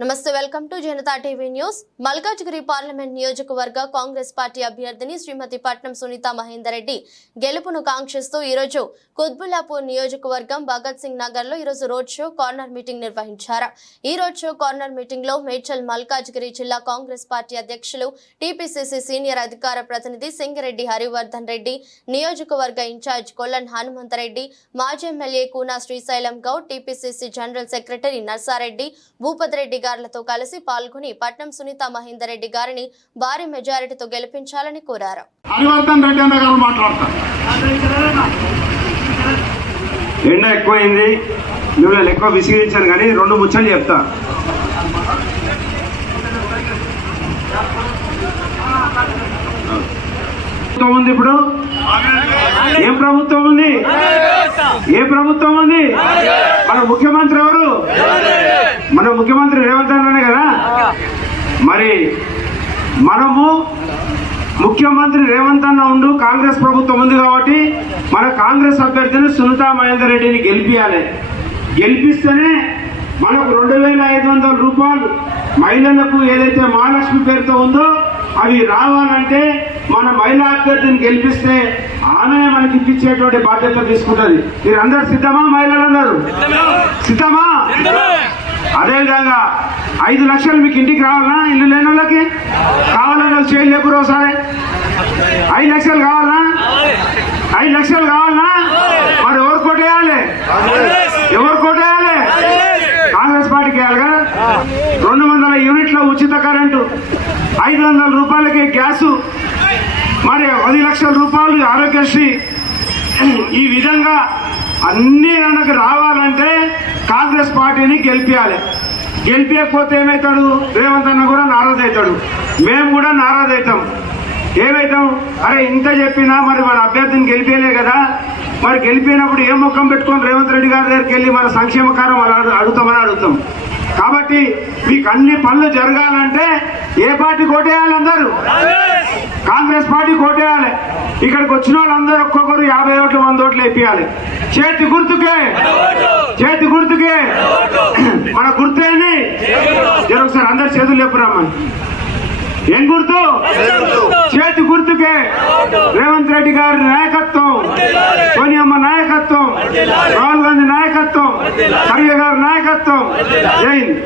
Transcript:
నమస్తే welcome to Janata TV news. Malkajgiri parliament నియోజకవర్గ Congress party అభ్యర్థిని శ్రీమతి పట్నం సునీత మహేందర్ రెడ్డి గెలుపును కాంక్షిస్తూ ఈ రోజు కుత్బుల్లాపూర్ నియోజకవర్గం భగత్ సింగ్ నగర్ లో ఈ రోజు రోడ్ షో కార్నర్ మీటింగ్ నిర్వహించారు। ఈ రోడ్ షో కార్నర్ మీటింగ్ లో మేడ్చల్ మల్కాజ్గిరి జిల్లా కాంగ్రెస్ పార్టీ అధ్యక్షులు టీపీసీసీ సీనియర్ అధికార ప్రతినిధి సింగిరెడ్డి హరివర్ధన్ రెడ్డి, నియోజకవర్గ ఇన్ఛార్జ్ కొల్లన్ హనుమంతరెడ్డి, మాజీ MLA Koona Srisailam Goud, TPCC general secretary Narsareddy, Bhupathireddy గారులతో కలిసి పాల్గొని పట్నం సునీత మహేందర్ రెడ్డి గారిని భారీ మెజారిటీతో గెలిపించాలని కోరారు। ఎండ ఎక్కువైంది, మిమ్మల్ని ఎక్కువ విసిగించాను కానీ రెండు ముచ్చట్లు చెప్తా। ఉంది ఇప్పుడు ఏం ప్రభుత్వం ఉంది? ఏ ప్రభుత్వం ఉంది? మన ముఖ్యమంత్రి ఎవరు? మన ముఖ్యమంత్రి రేవంత్ అన్ననే కదా। మరి మనము ముఖ్యమంత్రి రేవంత్ అన్న ఉండు, కాంగ్రెస్ ప్రభుత్వం ఉంది కాబట్టి మన కాంగ్రెస్ అభ్యర్థిని సునీత మహేందర్ రెడ్డిని గెలిపియాలి। గెలిపిస్తేనే మనకు 2500 రూపాయలు మహిళలకు ఏదైతే మహాలక్ష్మి పేరుతో ఉందో అవి రావాలంటే మన మహిళా అభ్యర్థిని గెలిపిస్తే ఆమె మనకి ఇప్పించేటువంటి బాధ్యత తీసుకుంటుంది। మీరు అందరు సిద్ధమా? మహిళలందరూ సిద్ధమా? అదేవిధంగా 5 లక్షలు మీకు ఇంటికి రావాలన్నా? ఇల్లు లేని వాళ్ళకి కావాలన్నా చేయలేకురు ఒకసారి 5 లక్షలు కావాలన్నా? 5 లక్షలు కావాలన్నా? మరి ఎవరు కొట్టేయాలి? ఎవరు కొట్టేయాలి? కాంగ్రెస్ పార్టీకి వేయాలి కదా। 200 యూనిట్ల ఉచిత కరెంటు, 500 రూపాయలకి గ్యాసు, మరి 10 లక్షల రూపాయలు ఆరోగ్యశ్రీ, ఈ విధంగా అన్ని మనకు రావాలంటే కాంగ్రెస్ పార్టీని గెలిపించాలి। గెలిపించకపోతే ఏమవుతాడు? రేవంత్ అన్న కూడా నారాజ్ అవుతాడు, మేము కూడా నారాజ్ అవుతాం। ఏమవుతాం? అరే ఇంత చెప్పినా మరి మన అభ్యర్థిని గెలిపేలే కదా, మరి గెలిపినప్పుడు ఏ ముఖం పెట్టుకొని రేవంత్ రెడ్డి గారి దగ్గరికి వెళ్ళి మన సంక్షేమకారం అడుగుతామని అడుగుతాం। కాబట్టి మీకు అన్ని పనులు జరగాలంటే ఏ పార్టీ కోటేయాలి? అందరూ కాంగ్రెస్ పార్టీ కోటేయాలి। ఇక్కడికి వచ్చిన వాళ్ళందరూ ఒక్కొక్కరు 50 ఓట్లు 100 ఓట్లు వేయాలి। చేతి గుర్తుకే, చేతి గుర్తుకే మన గుర్తేంది? ఒకసారి అందరు చేతులు చెప్పురామని। ఏం గుర్తు? చేతి గుర్తుకే రేవంత్ రెడ్డి గారి నాయకత్వం, సోనియమ్మ నాయకత్వం, రాహుల్ గాంధీ నాయకత్వం, ఖర్గే గారి నాయకత్వం। జై హింద్।